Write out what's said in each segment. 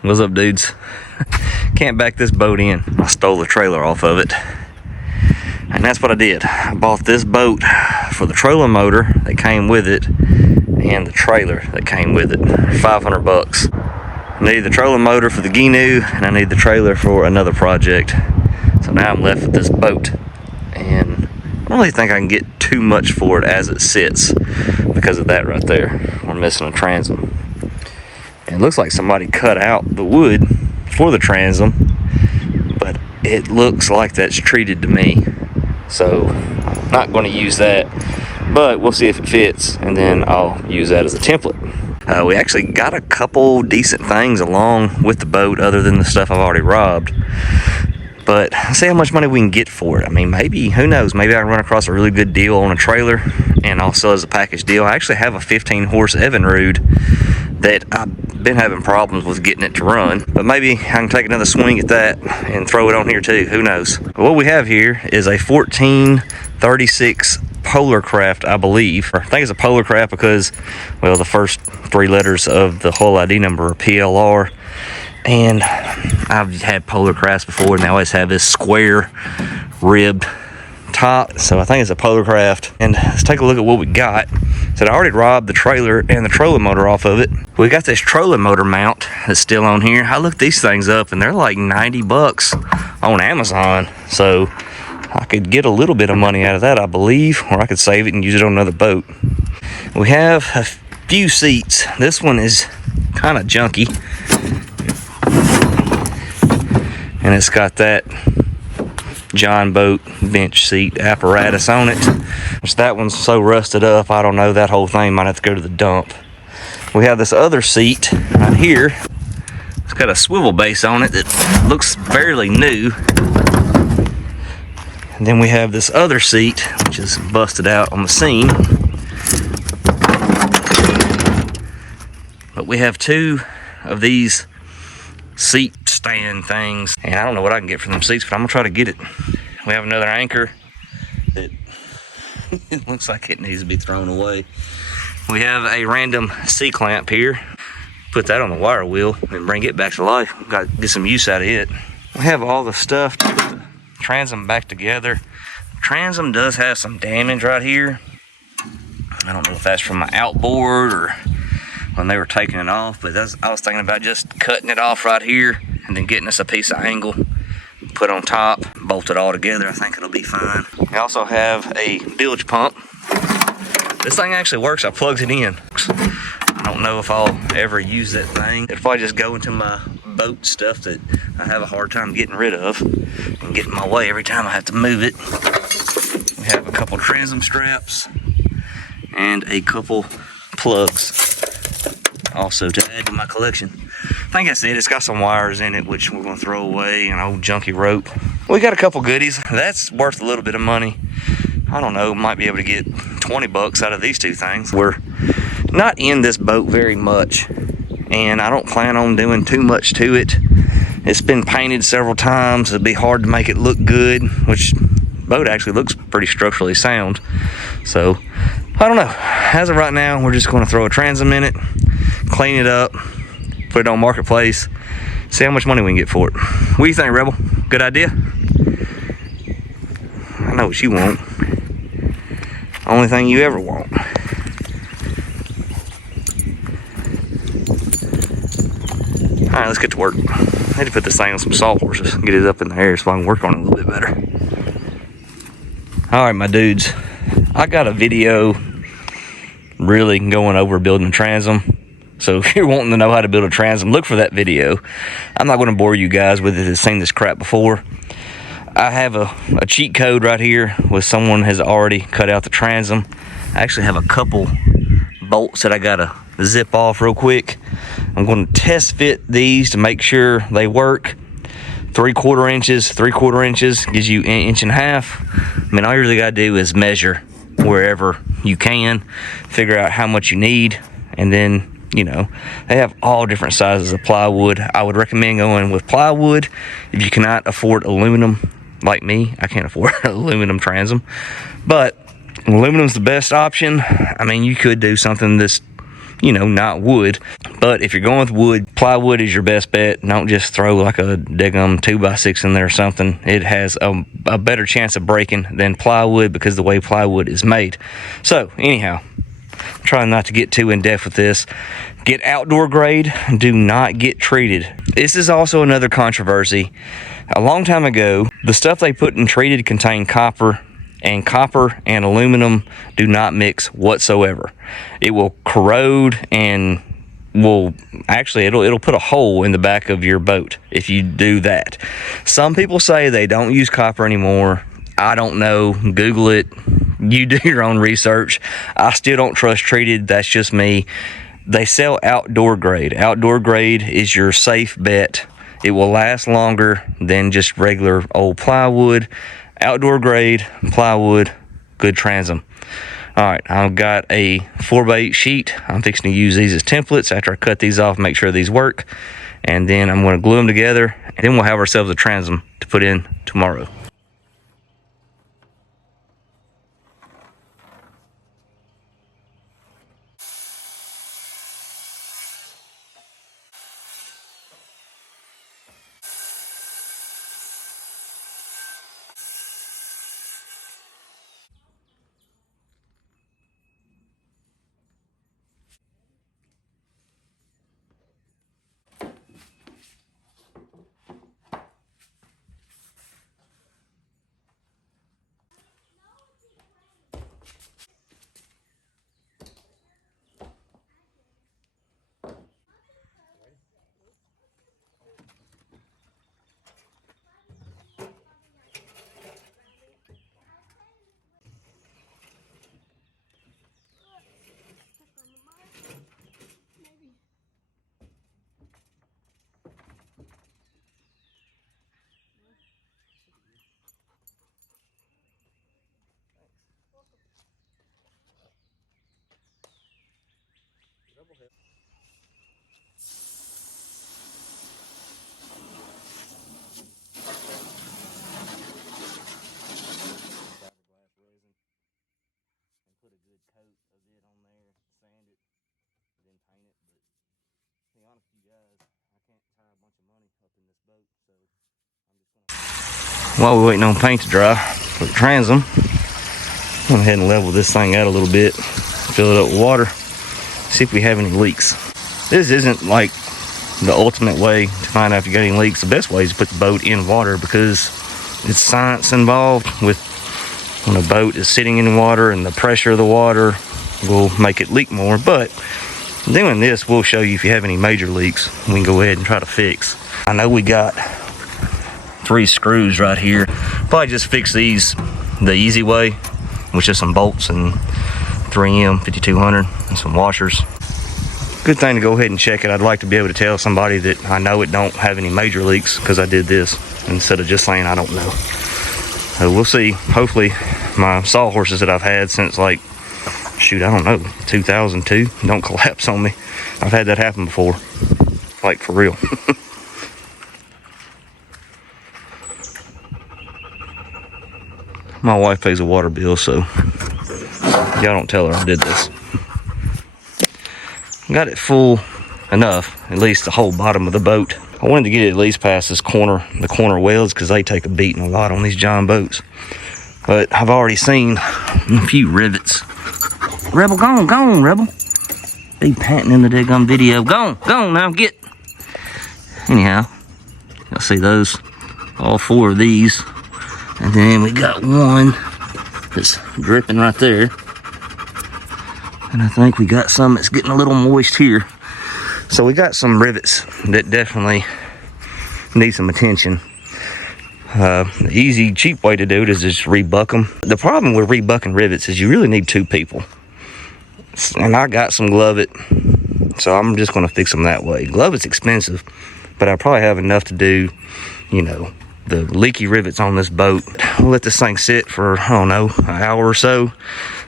What's up, dudes? Can't back this boat in. I stole the trailer off of it. And that's what I did. I bought this boat for the trolling motor that came with it and the trailer that came with it. 500 bucks. I need the trolling motor for the Gnu and I need the trailer for another project. So now I'm left with this boat. And I don't really think I can get too much for it as it sits because of that right there. We're missing a transom. It looks like somebody cut out the wood for the transom, but it looks like that's treated to me. So I'm not going to use that, but we'll see if it fits, and then I'll use that as a template. We actually got a couple decent things along with the boat other than the stuff I've already robbed. But let's see how much money we can get for it. I mean, maybe, who knows, maybe I can run across a really good deal on a trailer and I'll sell as a package deal. I actually have a 15-horse Evinrude that I've been having problems with getting it to run, but maybe I can take another swing at that and throw it on here too, who knows. But what we have here is a 1436 Polar Kraft, I believe. I think it's a Polar Kraft because, well, the first three letters of the whole ID number are PLR. And I've had Polar Crafts before, and they always have this square ribbed top. So I think it's a Polar Craft. And let's take a look at what we got. So I already robbed the trailer and the trolling motor off of it. We got this trolling motor mount that's still on here. I looked these things up and they're like 90 bucks on Amazon. So I could get a little bit of money out of that, I believe, or I could save it and use it on another boat. We have a few seats. This one is kind of junky. And it's got that John boat bench seat apparatus on it. Which that one's so rusted up, I don't know, that whole thing might have to go to the dump. We have this other seat right here. It's got a swivel base on it that looks fairly new. And then we have this other seat, which is busted out on the seam. But we have two of these seat stand things, and I don't know what I can get from them seats, but I'm gonna try to get it. We have another anchor that it looks like it needs to be thrown away. We have a random C-clamp here. Put that on the wire wheel and bring it back to life. Got to get some use out of it. We have all the stuff to put the transom back together. The transom does have some damage right here. I don't know if that's from my outboard or when they were taking it off, but I was thinking about just cutting it off right here and then getting us a piece of angle, put on top, bolt it all together. I think it'll be fine. We also have a bilge pump. This thing actually works. I plugged it in. I don't know if I'll ever use that thing. It'll probably just go into my boat stuff that I have a hard time getting rid of and get in my way every time I have to move it. We have a couple transom straps and a couple plugs also to add to my collection. I think that's it. It's got some wires in it which we're gonna throw away, an old junky rope. We got a couple goodies. That's worth a little bit of money. I don't know, might be able to get 20 bucks out of these two things. We're not in this boat very much, and I don't plan on doing too much to it. It's been painted several times. It'd be hard to make it look good, which boat actually looks pretty structurally sound. So I don't know. As of right now, we're just going to throw a transom in it, clean it up, put it on Marketplace, see how much money we can get for it. What do you think, Rebel? Good idea? I know what you want. Only thing you ever want. Alright, let's get to work. I need to put this thing on some sawhorses and get it up in the air so I can work on it a little bit better. Alright, my dudes. I got a video really going over building a transom. So if you're wanting to know how to build a transom, look for that video. I'm not going to bore you guys with it that's seen this crap before. I have a cheat code right here with someone has already cut out the transom. I actually have a couple bolts that I gotta zip off real quick. I'm going to test fit these to make sure they work. 3/4 inches, 3/4 inches gives you 1.5 inches. I mean, all you really gotta do is measure wherever you can, figure out how much you need, and then, you know, they have all different sizes of plywood. I would recommend going with plywood if you cannot afford aluminum. Like me, I can't afford an aluminum transom, but aluminum's the best option. I mean, you could do something that's you know, not wood. But if you're going with wood, plywood is your best bet. Don't just throw like a daggum 2x6 in there or something. It has a better chance of breaking than plywood because of the way plywood is made. So anyhow, trying not to get too in depth with this. Get outdoor grade, do not get treated. This is also another controversy. A long time ago, the stuff they put in treated contained copper, and copper and aluminum do not mix whatsoever. It will corrode and will actually it'll put a hole in the back of your boat if you do that. Some people say they don't use copper anymore. I don't know. Google it. You do your own research. I still don't trust treated. That's just me. They sell outdoor grade. Outdoor grade is your safe bet. It will last longer than just regular old plywood. Outdoor grade plywood, good transom. All right, I've got a 4x8 sheet. I'm fixing to use these as templates after I cut these off, make sure these work. And then I'm going to glue them together, and then we'll have ourselves a transom to put in tomorrow. While we're waiting on paint to dry for the transom, I'm going ahead and level this thing out a little bit, fill it up with water, see if we have any leaks. This isn't like the ultimate way to find out if you got any leaks. The best way is to put the boat in water because it's science involved with when a boat is sitting in water, and the pressure of the water will make it leak more. But doing this will show you if you have any major leaks. We can go ahead and try to fix. I know we got 3 screws right here. Probably just fix these the easy way, with just some bolts and 3M 5200 and some washers. Good thing to go ahead and check it. I'd like to be able to tell somebody that I know it don't have any major leaks because I did this, instead of just saying I don't know. So we'll see. Hopefully my sawhorses that I've had since like, shoot, I don't know, 2002 don't collapse on me. I've had that happen before, like for real. My wife pays a water bill, so y'all don't tell her I did this. Got it full enough, at least the whole bottom of the boat. I wanted to get it at least past this corner, the corner welds, because they take a beating a lot on these John boats. But I've already seen a few rivets. Rebel, go on, Rebel. Be panting in the daggum video. Go on now, get. Anyhow, you'll see those, all 4 of these. And then we got one that's dripping right there. And I think we got some that's getting a little moist here. So we got some rivets that definitely need some attention. The easy, cheap way to do it is just rebuck them. The problem with rebucking rivets is you really need 2 people. And I got some Gluvit, so I'm just gonna fix them that way. Gluvit's expensive, but I probably have enough to do, you know, the leaky rivets on this boat. We'll let this thing sit for, I don't know, an hour or so,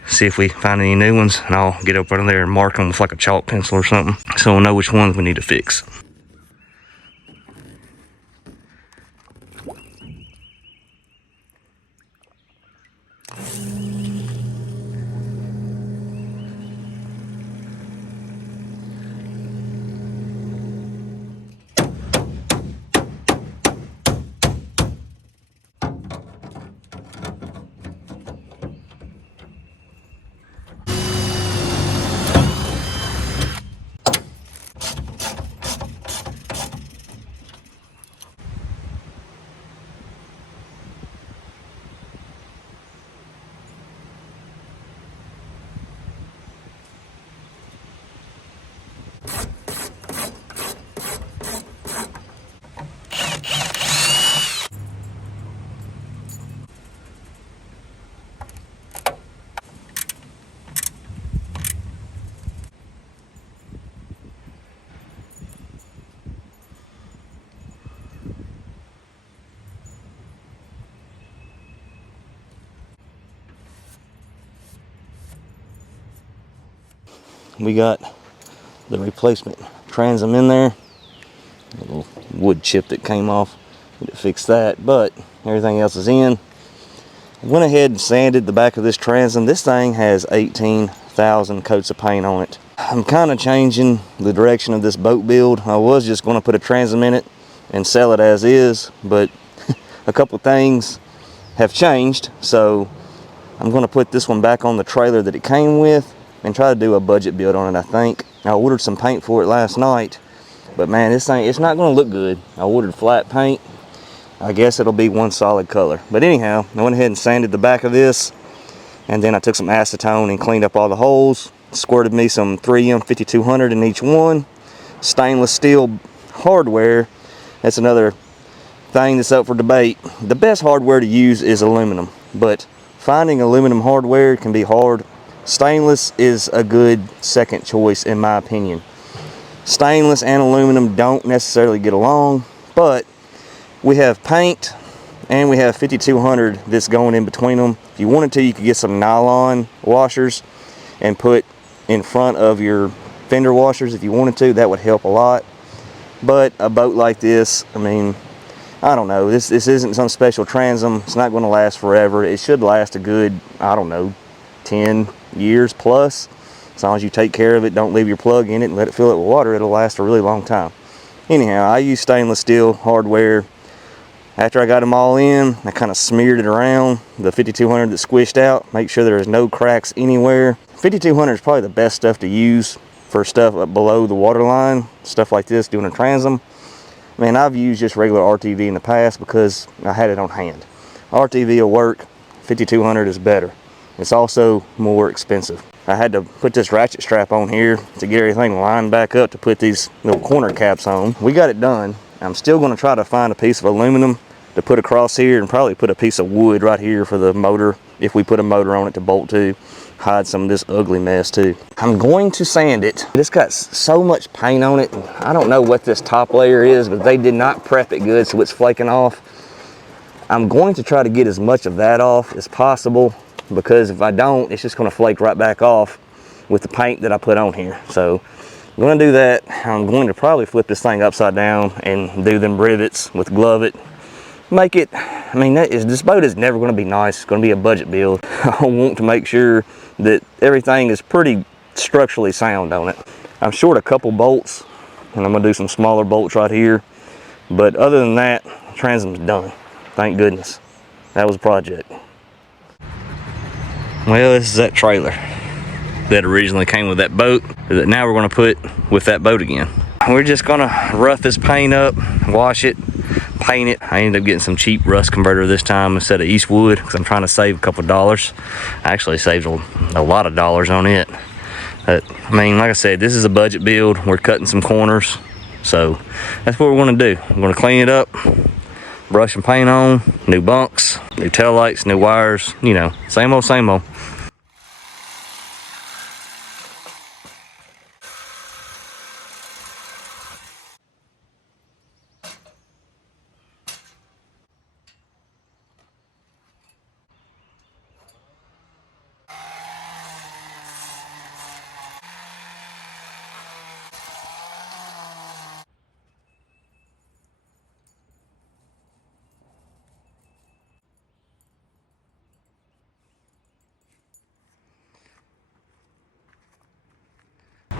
see if we find any new ones, and I'll get up under there and mark them with like a chalk pencil or something, so we'll know which ones we need to fix. we got the replacement transom in there. A little wood chip that came off. Need to fix that, but everything else is in. I went ahead and sanded the back of this transom. This thing has 18,000 coats of paint on it. I'm kind of changing the direction of this boat build. I was just going to put a transom in it and sell it as is, but a couple things have changed, so I'm going to put this one back on the trailer that it came with and try to do a budget build on it. I think I ordered some paint for it last night, but man, this thing, it's not going to look good. I ordered flat paint. I guess it'll be one solid color, but anyhow, I went ahead and sanded the back of this, and then I took some acetone and cleaned up all the holes, squirted me some 3M 5200 in each one. Stainless steel hardware, that's another thing that's up for debate. The best hardware to use is aluminum, but finding aluminum hardware can be hard. Stainless is a good second choice in my opinion. Stainless and aluminum don't necessarily get along, but we have paint and we have 5200 that's going in between them. If you wanted to, you could get some nylon washers and put in front of your fender washers if you wanted to. That would help a lot. But a boat like this, I mean, I don't know, this isn't some special transom. It's not going to last forever. It should last a good, I don't know, 10 years plus. As long as you take care of it, don't leave your plug in it and let it fill it with water, it'll last a really long time. Anyhow, I use stainless steel hardware. After I got them all in, I kind of smeared it around the 5200 that squished out. Make sure there's no cracks anywhere. 5200 is probably the best stuff to use for stuff up below the water line. Stuff like this, doing a transom. Man, I've used just regular RTV in the past because I had it on hand. RTV will work, 5200 is better. It's also more expensive. I had to put this ratchet strap on here to get everything lined back up to put these little corner caps on. We got it done. I'm still going to try to find a piece of aluminum to put across here and probably put a piece of wood right here for the motor if we put a motor on it to bolt to. Hide some of this ugly mess too. I'm going to sand it. It's got so much paint on it. I don't know what this top layer is, but they did not prep it good, so it's flaking off. I'm going to try to get as much of that off as possible, because if I don't, it's just going to flake right back off with the paint that I put on here. So I'm going to do that. I'm going to probably flip this thing upside down and do them rivets with Gluvit. Make it, I mean, this boat is never going to be nice. It's going to be a budget build. I want to make sure that everything is pretty structurally sound on it. I'm short a couple bolts, and I'm going to do some smaller bolts right here. But other than that, the transom's done. Thank goodness. That was a project. Well, this is that trailer that originally came with that boat that now we're going to put with that boat again. We're just going to rough this paint up, wash it, paint it. I ended up getting some cheap rust converter this time instead of Eastwood because I'm trying to save a couple dollars. I actually saved a lot of dollars on it. But, I mean, like I said, this is a budget build. We're cutting some corners, so that's what we're going to do. I'm going to clean it up, brush and paint on, new bunks, new taillights, new wires, you know, same old, same old.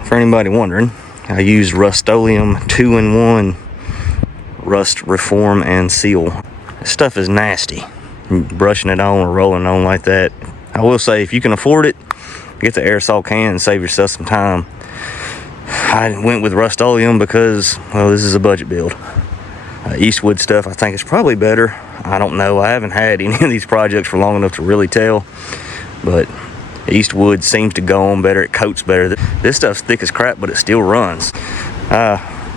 For anybody wondering, I use Rust-Oleum 2-in-1 rust reform and seal. This stuff is nasty. Brushing it on or rolling on like that. I will say, if you can afford it, get the aerosol can and save yourself some time. I went with Rust-Oleum because, well, this is a budget build. Eastwood stuff I think is probably better. I don't know. I haven't had any of these projects for long enough to really tell, but Eastwood seems to go on better. It coats better. This stuff's thick as crap, but it still runs.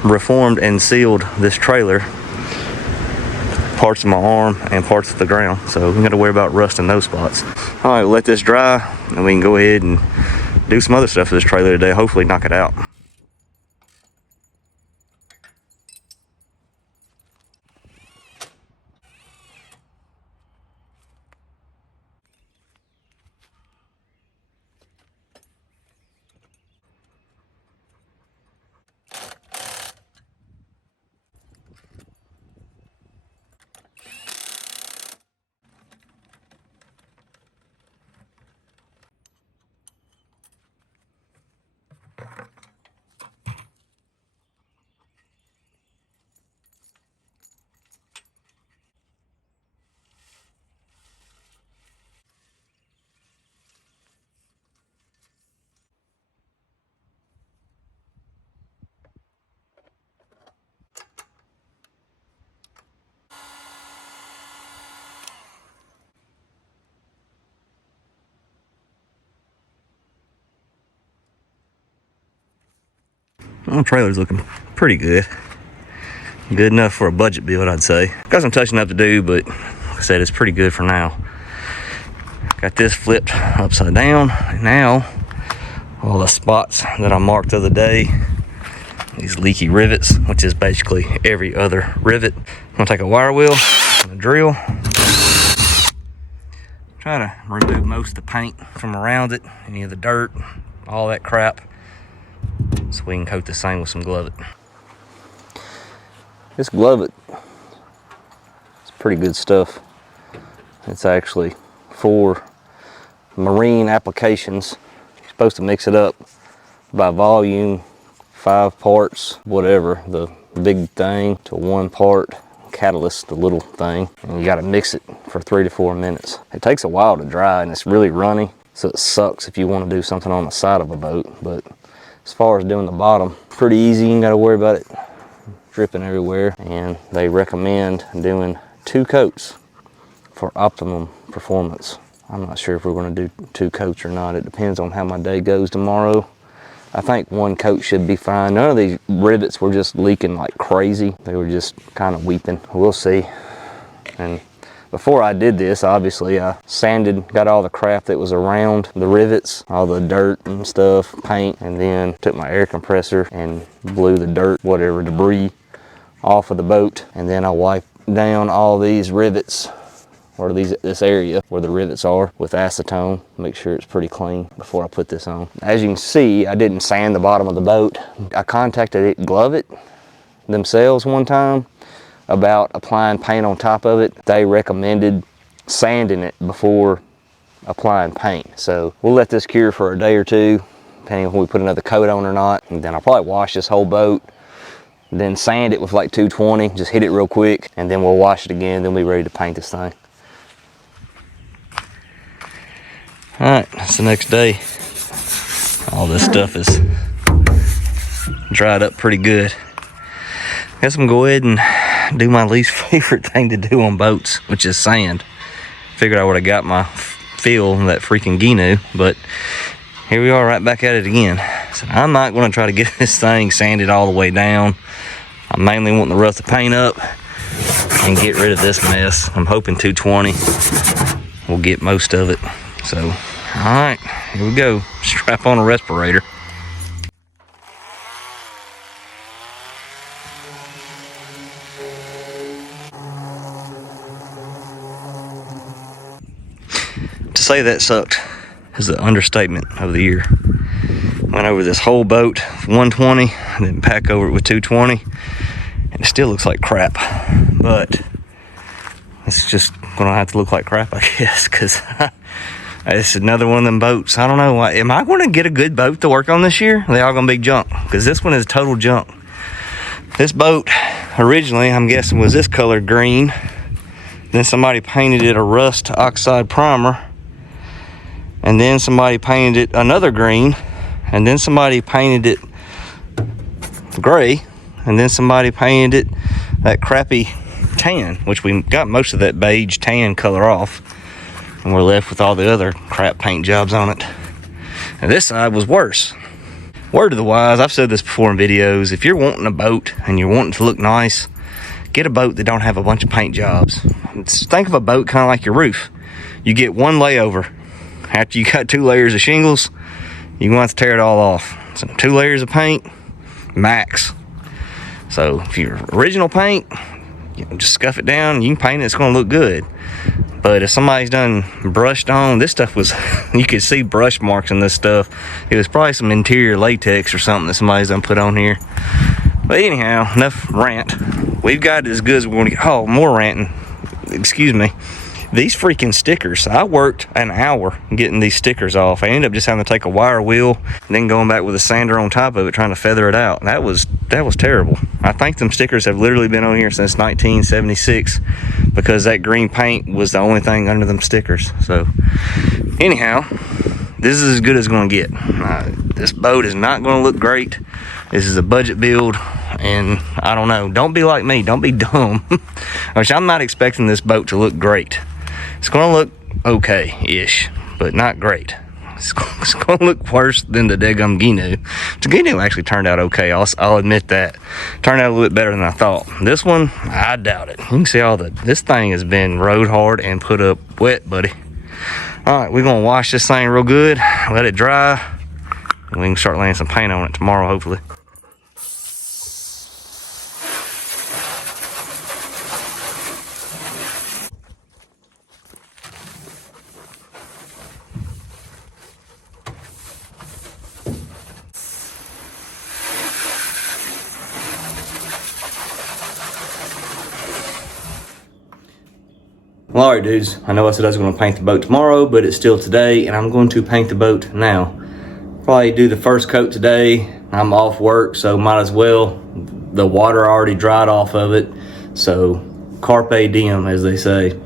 Reformed and sealed this trailer, parts of my arm and parts of the ground, so we got to worry about rust in those spots. All right, let this dry and we can go ahead and do some other stuff to this trailer today. Hopefully knock it out. Well, the trailer's looking pretty good. Good enough for a budget build, I'd say. Got some touching up to do, but like I said, it's pretty good for now. Got this flipped upside down. Now, all the spots that I marked the other day, these leaky rivets, which is basically every other rivet. I'm gonna take a wire wheel and a drill. Try to remove most of the paint from around it, any of the dirt, all that crap, so we can coat this thing with some Gluvit. This Gluvit, it's pretty good stuff. It's actually for marine applications. You're supposed to mix it up by volume, 5 parts, whatever, the big thing to 1 part catalyst, the little thing, and you got to mix it for 3 to 4 minutes. It takes a while to dry and it's really runny, so it sucks if you want to do something on the side of a boat. But as far as doing the bottom, pretty easy. You ain't got to worry about it dripping everywhere, and they recommend doing 2 coats for optimum performance. I'm not sure if we're going to do 2 coats or not. It depends on how my day goes tomorrow. I think 1 coat should be fine. None of these rivets were just leaking like crazy. They were just kind of weeping. We'll see. And before I did this, obviously I sanded, got all the crap that was around the rivets, all the dirt and stuff, paint, and then took my air compressor and blew the dirt, whatever, debris off of the boat. And then I wiped down all these rivets, or this area where the rivets are, with acetone. Make sure it's pretty clean before I put this on. As you can see, I didn't sand the bottom of the boat. I contacted Gluvit themselves one time about applying paint on top of it. They recommended sanding it before applying paint. So we'll let this cure for a day or 2, depending on if we put another coat on or not. And then I'll probably wash this whole boat, then sand it with like 220, just hit it real quick, and then we'll wash it again, then we'll be ready to paint this thing. All right, that's the next day. All this stuff is dried up pretty good. Guess I'm gonna go ahead and do my least favorite thing to do on boats, which is sand. Figured I would have got my fill in that freaking Ginu, but here we are right back at it again. So I'm not gonna try to get this thing sanded all the way down. I'm mainly wanting to rough the paint up and get rid of this mess. I'm hoping 220 will get most of it. So, all right, here we go. Strap on a respirator. To say that sucked is the understatement of the year. Went over this whole boat with 120, and then pack over it with 220, and it still looks like crap. But it's just gonna have to look like crap, I guess, because it's another one of them boats. I don't know. Am I going to get a good boat to work on this year? Are they all going to be junk? Because this one is total junk. This boat, originally, I'm guessing, was this color green. Then somebody painted it a rust oxide primer. And then somebody painted it another green. And then somebody painted it gray. And then somebody painted it that crappy tan, which we got most of that beige tan color off. And we're left with all the other crap paint jobs on it. And this side was worse. Word to the wise, I've said this before in videos, if you're wanting a boat and you're wanting to look nice, get a boat that don't have a bunch of paint jobs. Think of a boat kind of like your roof. You get 1 layover. After you got 2 layers of shingles, you're going to have to tear it all off. So 2 layers of paint, max. So if you're original paint, you know, just scuff it down, you can paint it, it's going to look good. But if somebody's done brushed on, this stuff was, you could see brush marks in this stuff. It was probably some interior latex or something that somebody's done put on here. But anyhow, enough rant. We've got it as good as we're gonna get. Oh, more ranting. Excuse me. These freaking stickers, I worked an hour getting these stickers off. I ended up just having to take a wire wheel and then going back with a sander on top of it trying to feather it out. That was terrible. I think them stickers have literally been on here since 1976 because that green paint was the only thing under them stickers. So anyhow, this is as good as it's gonna get. This boat is not gonna look great. This is a budget build, and I don't know, don't be like me, don't be dumb. Which I'm not expecting this boat to look great. It's gonna look okay-ish, but not great. It's going to look worse than the daggum Ginu. The Ginu actually turned out okay. I'll admit that. Turned out a little bit better than I thought. This one, I doubt it. You can see this thing has been rode hard and put up wet, buddy. All right, we're going to wash this thing real good, let it dry, and we can start laying some paint on it tomorrow, hopefully. Well, alright dudes, I know I said I was going to paint the boat tomorrow, but it's still today, and I'm going to paint the boat now. Probably do the first coat today. I'm off work, so might as well. The water already dried off of it, so carpe diem, as they say.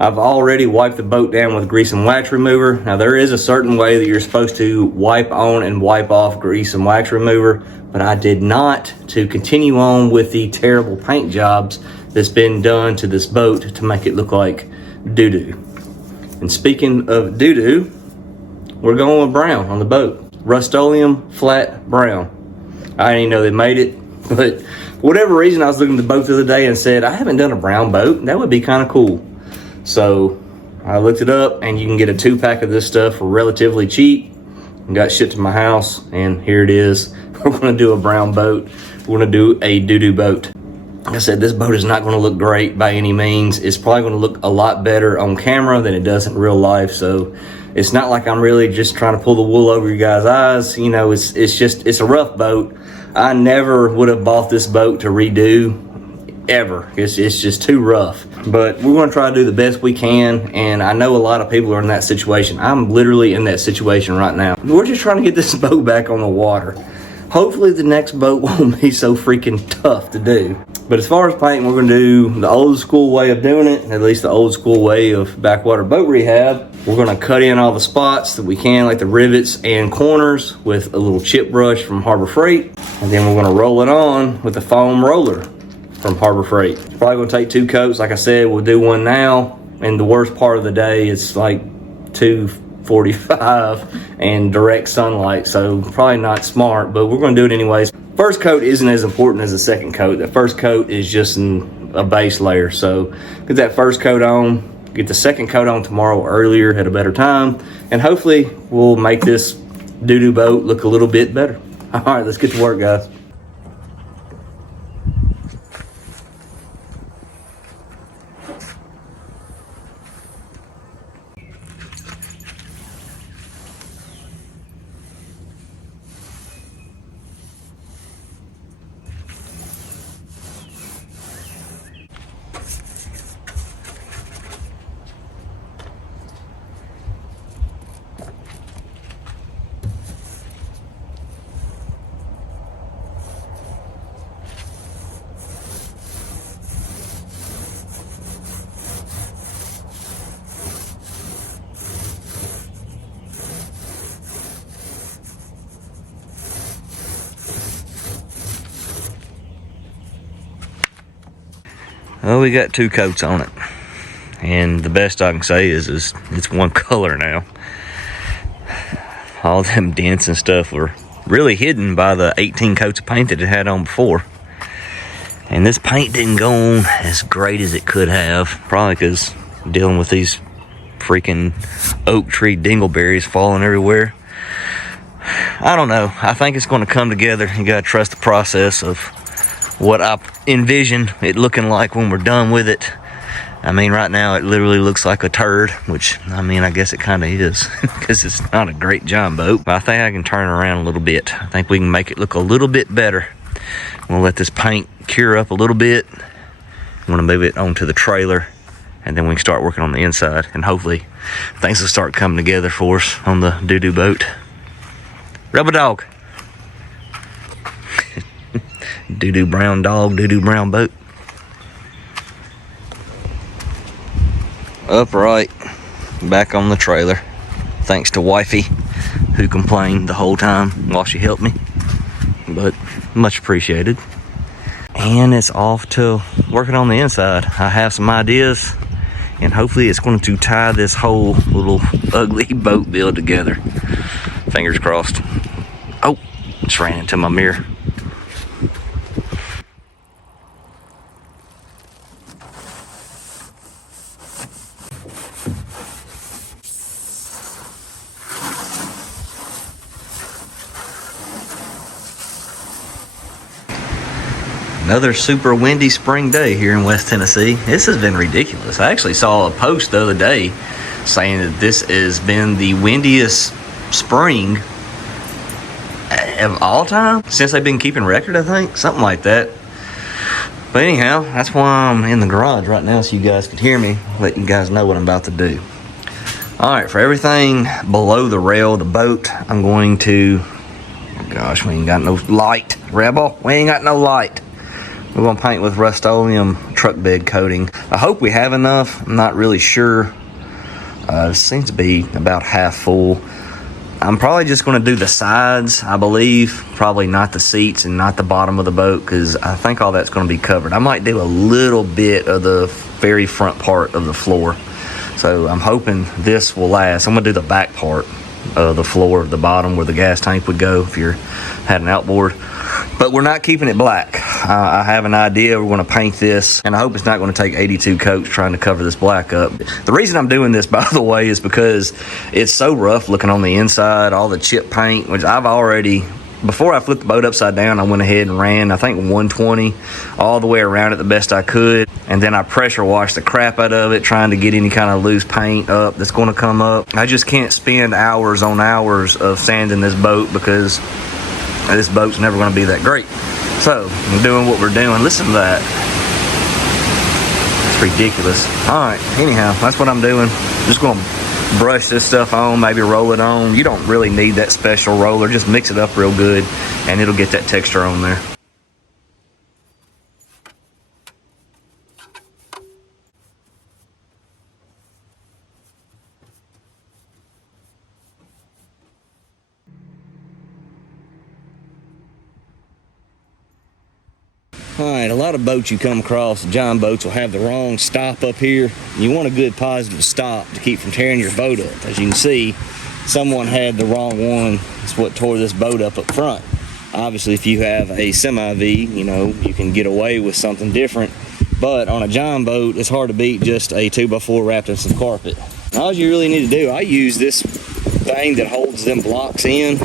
I've already wiped the boat down with grease and wax remover. Now there is a certain way that you're supposed to wipe on and wipe off grease and wax remover, but I did not, to continue on with the terrible paint jobs that's been done to this boat to make it look like doo-doo. And speaking of doo-doo, we're going with brown on the boat. Rust-Oleum flat brown. I didn't even know they made it, but for whatever reason I was looking at the boat the other day and said, I haven't done a brown boat. That would be kind of cool. So I looked it up, and you can get a 2-pack of this stuff for relatively cheap. And got shipped to my house, and here it is. We're gonna do a brown boat. We're gonna do a doo-doo boat. Like I said, this boat is not going to look great by any means. It's probably going to look a lot better on camera than it does in real life. So it's not like I'm really just trying to pull the wool over you guys' eyes. You know, it's a rough boat. I never would have bought this boat to redo ever. It's just too rough. But we're going to try to do the best we can. And I know a lot of people are in that situation. I'm literally in that situation right now. We're just trying to get this boat back on the water. Hopefully the next boat won't be so freaking tough to do. But as far as painting, we're going to do the old school way of doing it, at least the old school way of Backwater boat rehab. We're going to cut in all the spots that we can, like the rivets and corners, with a little chip brush from Harbor Freight. And then we're going to roll it on with a foam roller from Harbor Freight. It's probably going to take 2 coats. Like I said, we'll do one now. And the worst part of the day, it's like 2:45 and direct sunlight, so probably not smart, but we're going to do it anyways. First coat isn't as important as the second coat. The first coat is just a base layer, so get that first coat on, get the second coat on tomorrow earlier at a better time, and hopefully we'll make this doo-doo boat look a little bit better. All right, let's get to work, guys. Well, we got 2 coats on it, and the best I can say is it's one color now. All them dents and stuff were really hidden by the 18 coats of paint that it had on before. And this paint didn't go on as great as it could have, probably because dealing with these freaking oak tree dingleberries falling everywhere. I don't know. I think it's going to come together. You got to trust the process of what I envision it looking like when we're done with it. I mean, right now it literally looks like a turd, which, I mean, I guess it kind of is because it's not a great giant boat. But I think I can turn it around a little bit. I think we can make it look a little bit better. We'll let this paint cure up a little bit. I'm going to move it onto the trailer, and then we can start working on the inside, and hopefully things will start coming together for us on the doo-doo boat. Rubber dog. Doo-doo brown dog, doo-doo brown boat. Upright, back on the trailer. Thanks to wifey, who complained the whole time while she helped me. But much appreciated. And it's off to working on the inside. I have some ideas, and hopefully it's going to tie this whole little ugly boat build together. Fingers crossed. Oh, just ran into my mirror. Another super windy spring day here in West Tennessee. This has been ridiculous. I actually saw a post the other day saying that this has been the windiest spring of all time since they've been keeping record, I think. Something like that. But anyhow, that's why I'm in the garage right now, so you guys can hear me, let you guys know what I'm about to do. Alright, for everything below the rail of the boat, I'm going to... Oh gosh, we ain't got no light. Rebel, we ain't got no light. We're going to paint with Rust-Oleum truck bed coating. I hope we have enough. I'm not really sure. It seems to be about half full. I'm probably just going to do the sides, I believe. Probably not the seats and not the bottom of the boat, because I think all that's going to be covered. I might do a little bit of the very front part of the floor. So I'm hoping this will last. I'm going to do the back part of the floor, the bottom where the gas tank would go if you had an outboard. But we're not keeping it black. I have an idea. We're going to paint this, and I hope it's not going to take 82 coats trying to cover this black up. The reason I'm doing this, by the way, is because it's so rough looking on the inside, all the chip paint, which I've already, before I flipped the boat upside down, I went ahead and ran, I think, 120 all the way around it the best I could. And then I pressure washed the crap out of it, trying to get any kind of loose paint up that's going to come up. I just can't spend hours on hours of sanding this boat because this boat's never going to be that great. So I'm doing what we're doing. Listen to that. It's ridiculous. Alright, anyhow, that's what I'm doing. Just going to brush this stuff on, maybe roll it on. You don't really need that special roller. Just mix it up real good and it'll get that texture on there. Alright, a lot of boats you come across, John boats, will have the wrong stop up here. You want a good positive stop to keep from tearing your boat up. As you can see, someone had the wrong one. It's what tore this boat up front. Obviously, if you have a semi-V, you know, you can get away with something different. But on a John boat, it's hard to beat just a 2x4 wrapped in some carpet. All you really need to do, I use this thing that holds them blocks in,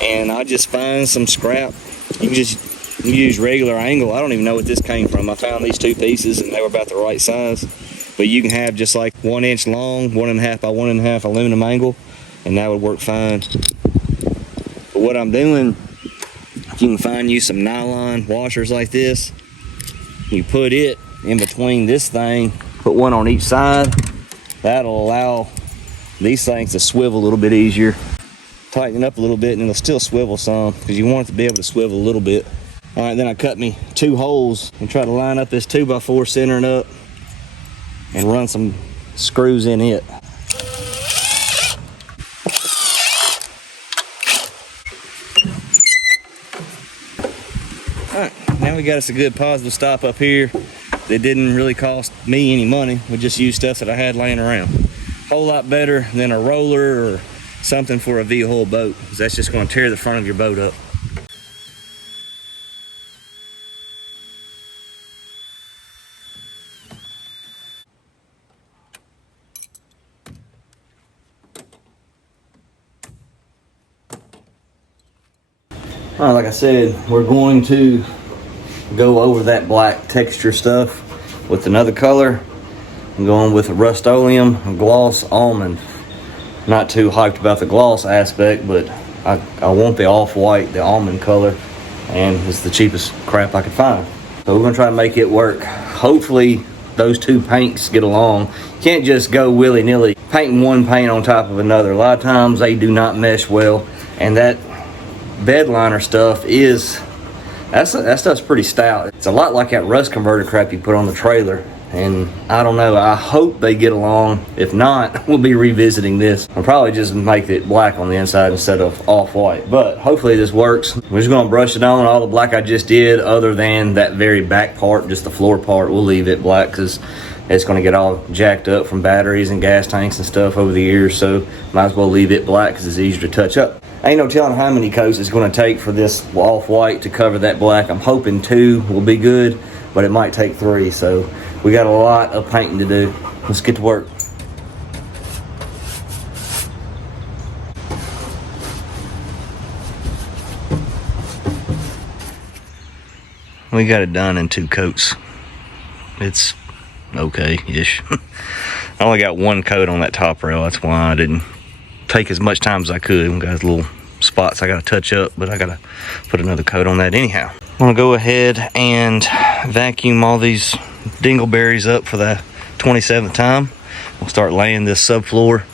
and I just find some scrap. You can just use regular angle. I don't even know what this came from. I found these two pieces and they were about the right size. But you can have just like 1 inch long, 1.5 by 1.5 aluminum angle, and that would work fine. But what I'm doing, you can find you some nylon washers like this. You put it in between this thing, put one on each side. That'll allow these things to swivel a little bit easier. Tighten it up a little bit and it'll still swivel some, because you want it to be able to swivel a little bit. All right, then I cut me 2 holes and try to line up this 2x4, centering up, and run some screws in it. All right, now we got us a good positive stop up here that didn't really cost me any money. We just used stuff that I had laying around. Whole lot better than a roller or something for a V-hull boat, because that's just going to tear the front of your boat up. All right, like I said, we're going to go over that black texture stuff with another color. I'm going with a Rust-Oleum gloss almond. Not too hyped about the gloss aspect, but I want the off-white, the almond color, and it's the cheapest crap I could find. So we're gonna try to make it work. Hopefully those two paints get along. You can't just go willy-nilly painting one paint on top of another. A lot of times they do not mesh well, and that bed liner stuff that stuff's pretty stout. It's a lot like that rust converter crap you put on the trailer, and I don't know, I hope they get along. If not, we'll be revisiting this. I'll probably just make it black on the inside instead of off-white, but hopefully this works. We're just gonna brush it on. All the black I just did, other than that very back part, just the floor part, we'll leave it black because it's going to get all jacked up from batteries and gas tanks and stuff over the years, so might as well leave it black because it's easier to touch up. Ain't no telling how many coats it's going to take for this off-white to cover that black. I'm hoping 2 will be good, but it might take 3, so we got a lot of painting to do. Let's get to work. We got it done in 2 coats. It's okay-ish. I only got 1 coat on that top rail. That's why I didn't take as much time as I could. We got little spots I gotta touch up, but I gotta put another coat on that anyhow. I'm gonna go ahead and vacuum all these dingleberries up for the 27th time. We'll start laying this subfloor.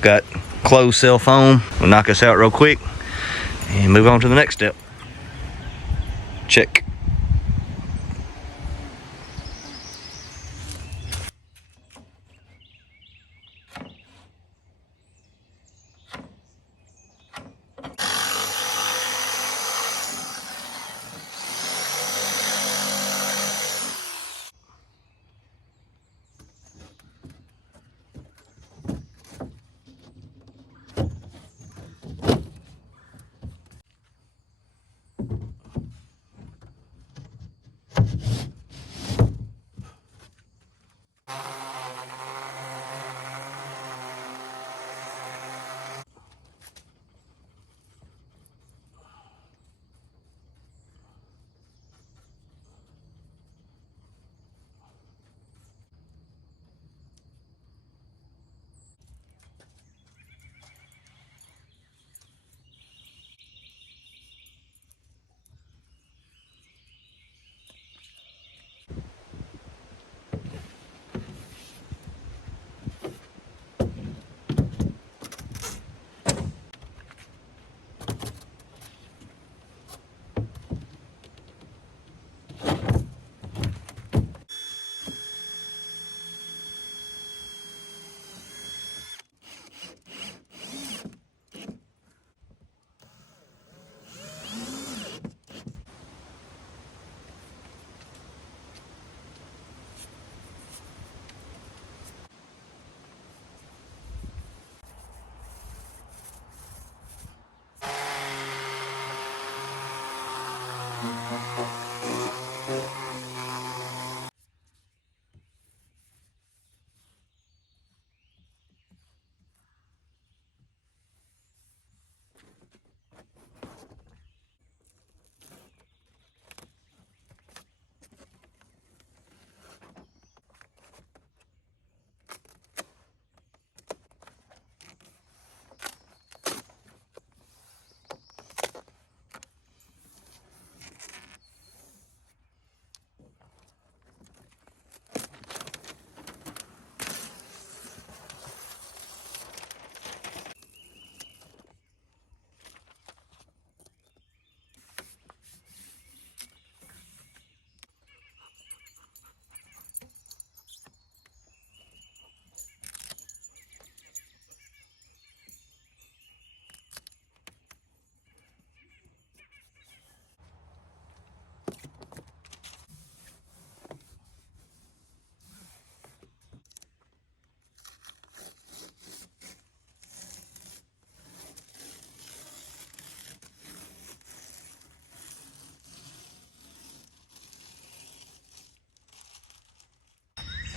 Got closed cell foam. We'll knock this out real quick and move on to the next step. Check.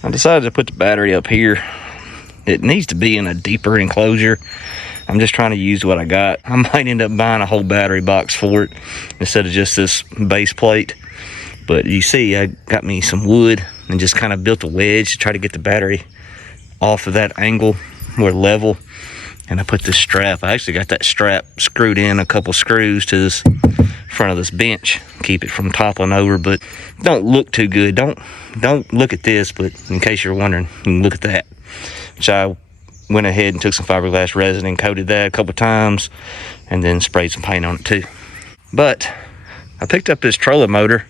I decided to put the battery up here. It needs to be in a deeper enclosure. I'm just trying to use what I got. I might end up buying a whole battery box for it instead of just this base plate. But you see, I got me some wood and just kind of built a wedge to try to get the battery off of that angle or level. And I put this strap. I actually got that strap screwed in a couple screws to this front of this bench, keep it from toppling over, but don't look too good. Don't look at this, but in case you're wondering, you can look at that. Which I went ahead and took some fiberglass resin and coated that a couple times and then sprayed some paint on it too. But I picked up this trolling motor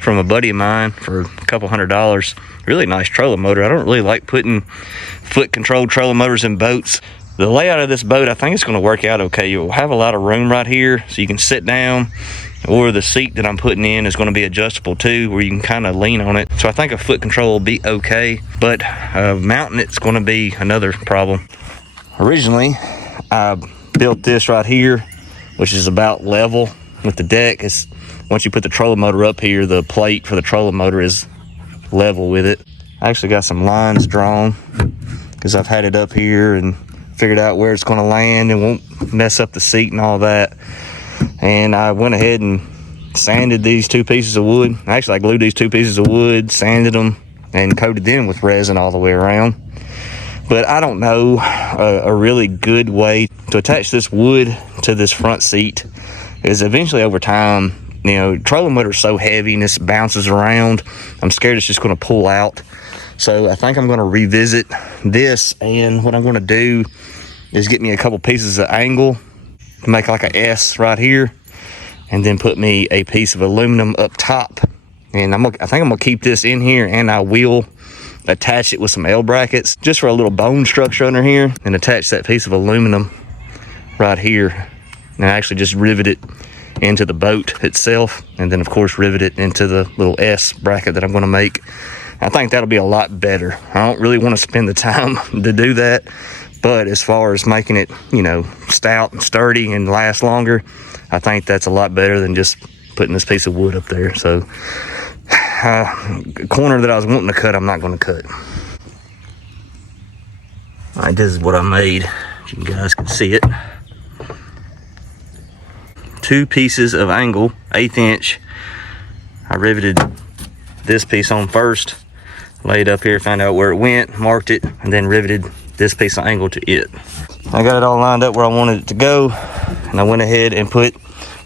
from a buddy of mine for a couple $100. Really nice trolling motor. I don't really like putting foot controlled trolling motors in boats. The layout of this boat, I think it's going to work out okay. You'll have a lot of room right here so you can sit down or the seat that I'm putting in is going to be adjustable too, where you can kind of lean on it. So I think a foot control will be okay, but mounting it's going to be another problem. Originally, I built this right here, which is about level with the deck. It's once you put the trolling motor up here, the plate for the trolling motor is level with it. I actually got some lines drawn because I've had it up here and figured out where it's going to land and won't mess up the seat and all that. And I went ahead and sanded these two pieces of wood. Actually, I glued these two pieces of wood, sanded them, and coated them with resin all the way around. But I don't know a really good way to attach this wood to this front seat. Is eventually over time, you know, trolling motor is so heavy and this bounces around, I'm scared it's just going to pull out. So I think I'm going to revisit this, and what I'm going to do is get me a couple pieces of angle to make like a S right here, and then put me a piece of aluminum up top. And I think I'm gonna keep this in here, and I will attach it with some L brackets just for a little bone structure under here, and attach that piece of aluminum right here, and actually just rivet it into the boat itself, and then of course rivet it into the little S bracket that I'm going to make. I think that'll be a lot better. I don't really want to spend the time to do that, but as far as making it, you know, stout and sturdy and last longer, I think that's a lot better than just putting this piece of wood up there. So corner that I was wanting to cut, I'm not going to cut. All right, this is what I made. You guys can see it. 2 pieces of angle, 1/8 inch. I riveted this piece on first, laid up here, found out where it went, marked it, and then riveted this piece of angle to it. I got it all lined up where I wanted it to go, and I went ahead and put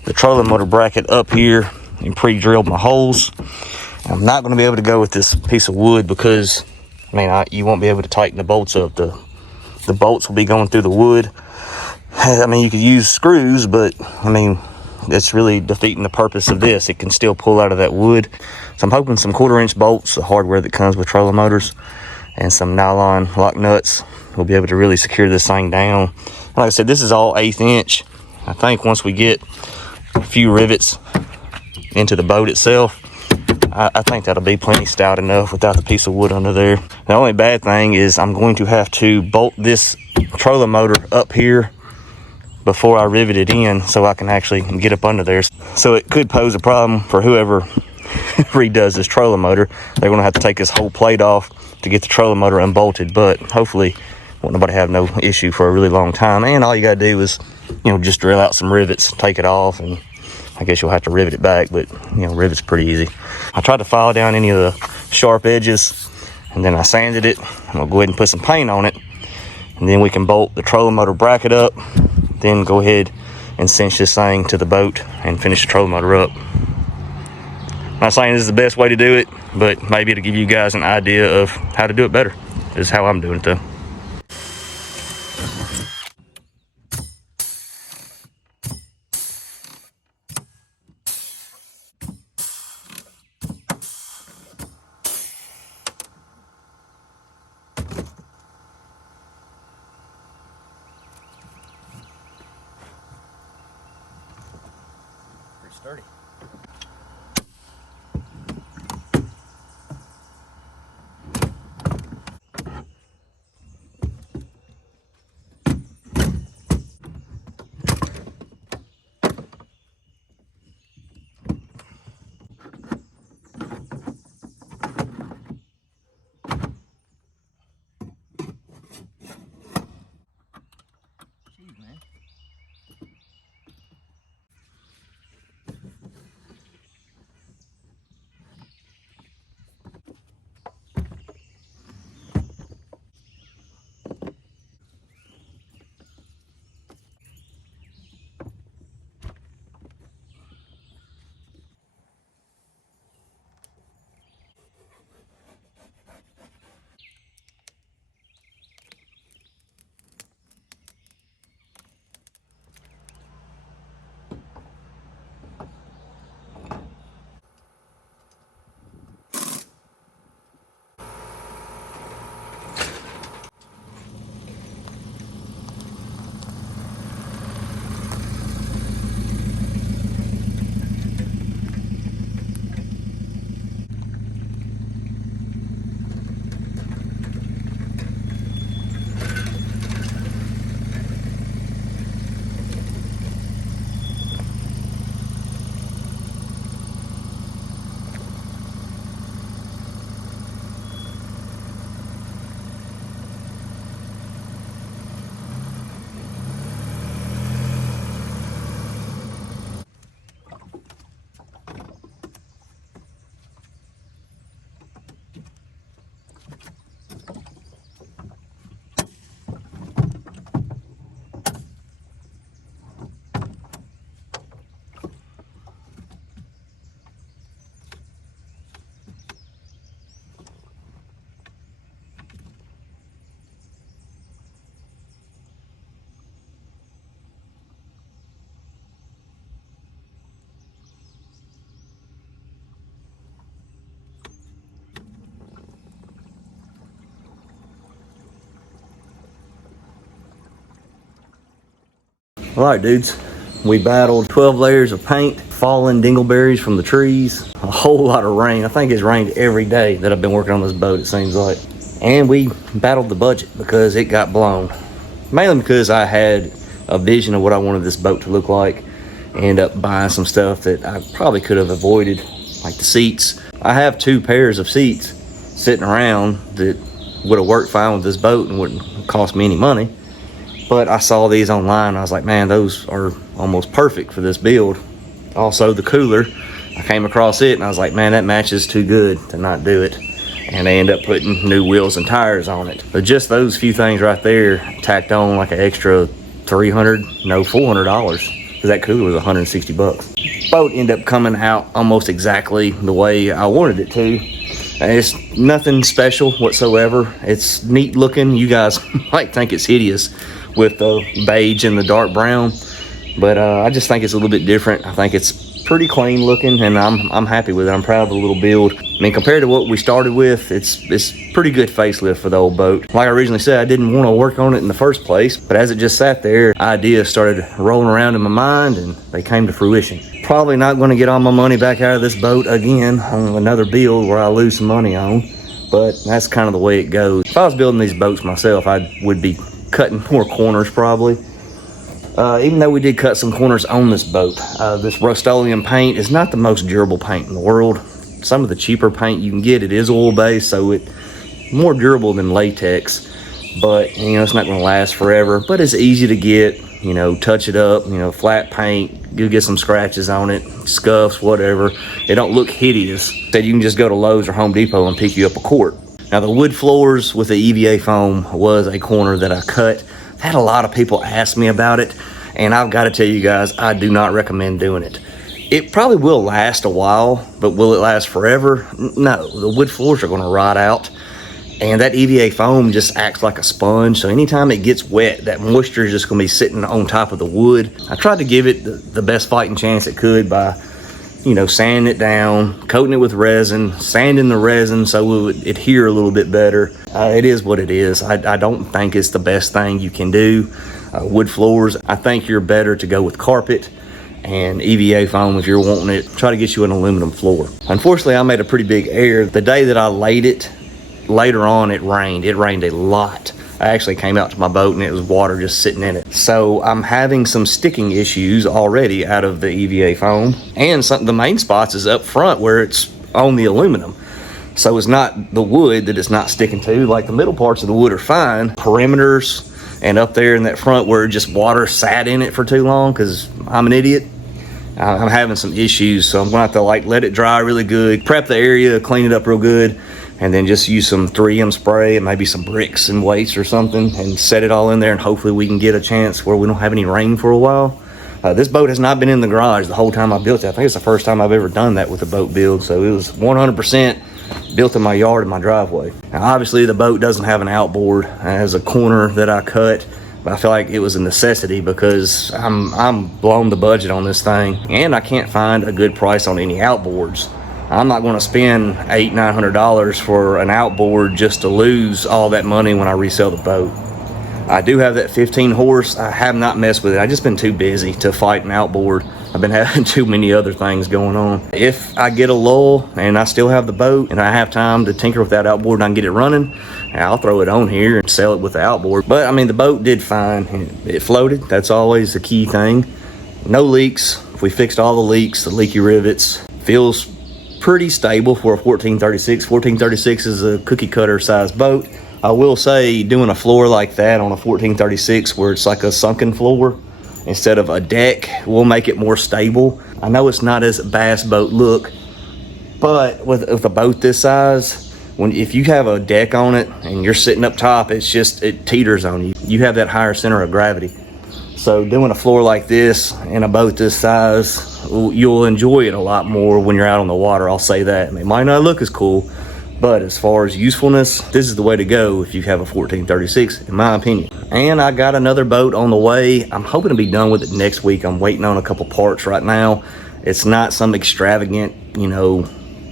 the trolling motor bracket up here and pre-drilled my holes. I'm not going to be able to go with this piece of wood because, I mean, you won't be able to tighten the bolts up. The bolts will be going through the wood. I mean, you could use screws, but I mean, that's really defeating the purpose of this. It can still pull out of that wood. So I'm hoping some 1/4 inch bolts, the hardware that comes with trolling motors, and some nylon lock nuts will be able to really secure this thing down. Like I said, this is all 1/8 inch. I think once we get a few rivets into the boat itself, I think that'll be plenty stout enough without the piece of wood under there. The only bad thing is I'm going to have to bolt this trolling motor up here before I rivet it in so I can actually get up under there. So it could pose a problem for whoever redoes this trolling motor. They're going to have to take this whole plate off to get the trolling motor unbolted, but hopefully won't nobody have no issue for a really long time. And all you got to do is, you know, just drill out some rivets, take it off, and I guess you'll have to rivet it back, but you know, rivet's pretty easy. I tried to file down any of the sharp edges, and then I sanded it. I'm gonna go ahead and put some paint on it, and then we can bolt the trolling motor bracket up, then go ahead and cinch this thing to the boat and finish the trolling motor up. I'm not saying this is the best way to do it, but maybe it'll give you guys an idea of how to do it better. This is how I'm doing it though. Pretty sturdy. All right, dudes, we battled 12 layers of paint, fallen dingleberries from the trees, a whole lot of rain. I think it's rained every day that I've been working on this boat, it seems like. And we battled the budget because it got blown. Mainly because I had a vision of what I wanted this boat to look like. End up buying some stuff that I probably could have avoided, like the seats. I have 2 pairs of seats sitting around that would have worked fine with this boat and wouldn't cost me any money. But I saw these online and I was like, man, those are almost perfect for this build. Also the cooler, I came across it and I was like, man, that matches too good to not do it. And they end up putting new wheels and tires on it. But just those few things right there tacked on like an extra $400, because that cooler was 160 bucks. Boat ended up coming out almost exactly the way I wanted it to. And it's nothing special whatsoever. It's neat looking. You guys might think it's hideous with the beige and the dark brown, but I just think it's a little bit different. I think it's pretty clean looking, and I'm happy with it. I'm proud of the little build. I mean, compared to what we started with, it's pretty good facelift for the old boat. Like I originally said, I didn't want to work on it in the first place, but as it just sat there, ideas started rolling around in my mind and they came to fruition. Probably not going to get all my money back out of this boat again on another build where I lose some money on, but that's kind of the way it goes. If I was building these boats myself, I would be cutting more corners probably. Even though we did cut some corners on this boat, this Rust-Oleum paint is not the most durable paint in the world. Some of the cheaper paint you can get, it is oil-based, so it's more durable than latex, but you know, it's not going to last forever. But it's easy to get, you know, touch it up, you know, flat paint, you get some scratches on it, scuffs, whatever. It don't look hideous. Said you can just go to Lowe's or Home Depot and pick you up a quart. Now the wood floors with the EVA foam was a corner that I cut. I've had a lot of people ask me about it, and I've got to tell you guys, I do not recommend doing it. It probably will last a while, but will it last forever? No, the wood floors are going to rot out, and that EVA foam just acts like a sponge, so anytime it gets wet, that moisture is just going to be sitting on top of the wood. I tried to give it the best fighting chance it could by, you know, sanding it down, coating it with resin, sanding the resin so it would adhere a little bit better. It is what it is. I don't think it's the best thing you can do. Wood floors, I think you're better to go with carpet and EVA foam if you're wanting it. Try to get you an aluminum floor. Unfortunately, I made a pretty big error. The day that I laid it, later on it rained. It rained a lot. I actually came out to my boat and it was water just sitting in it. So I'm having some sticking issues already out of the EVA foam. And the main spots is up front where it's on the aluminum. So it's not the wood that it's not sticking to. Like the middle parts of the wood are fine. Perimeters and up there in that front where just water sat in it for too long because I'm an idiot. I'm having some issues. So I'm gonna have to like let it dry really good, prep the area, clean it up real good, and then just use some 3M spray and maybe some bricks and weights or something and set it all in there, and hopefully we can get a chance where we don't have any rain for a while. This boat has not been in the garage the whole time I built it. I think it's the first time I've ever done that with a boat build, so it was 100% built in my yard and my driveway. Now obviously the boat doesn't have an outboard. It has a corner that I cut, but I feel like it was a necessity because I'm blowing the budget on this thing, and I can't find a good price on any outboards. I'm not going to spend $800-900 for an outboard just to lose all that money when I resell the boat. I do have that 15 horse. I have not messed with it. I've just been too busy to fight an outboard. I've been having too many other things going on. If I get a lull and I still have the boat and I have time to tinker with that outboard and I can get it running, I'll throw it on here and sell it with the outboard. But I mean, the boat did fine. It floated. That's always the key thing. No leaks. We fixed all the leaks, the leaky rivets. Feels pretty stable for a 1436. 1436 is a cookie cutter size boat. I will say doing a floor like that on a 1436 where it's like a sunken floor instead of a deck will make it more stable. I know it's not as bass boat look, but with a boat this size, if you have a deck on it and you're sitting up top, it teeters on you. You have that higher center of gravity. So doing a floor like this in a boat this size, you'll enjoy it a lot more when you're out on the water, I'll say that. I mean, it might not look as cool, but as far as usefulness, this is the way to go if you have a 1436, in my opinion. And I got another boat on the way. I'm hoping to be done with it next week. I'm waiting on a couple parts right now. It's not some extravagant, you know,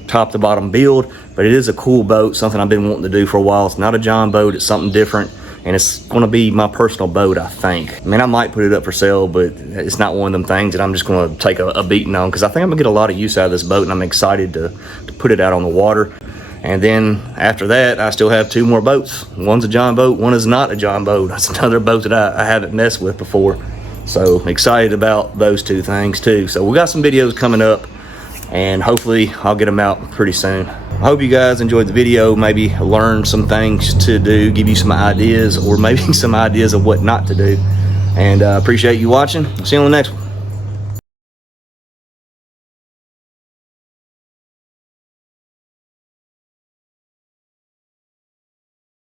top to bottom build, but it is a cool boat, something I've been wanting to do for a while. It's not a John boat, it's something different. and it's gonna be my personal boat, I think. I mean, I might put it up for sale, but it's not one of them things that I'm just gonna take a beating on, because I think I'm gonna get a lot of use out of this boat, and I'm excited to put it out on the water. And then after that, I still have 2 more boats. One's a John boat, one is not a John boat. That's another boat that I haven't messed with before. So excited about those 2 things too. So we got some videos coming up, and hopefully I'll get them out pretty soon. I hope you guys enjoyed the video, maybe learned some things to do, give you some ideas, or maybe some ideas of what not to do. And appreciate you watching. See you on the next one.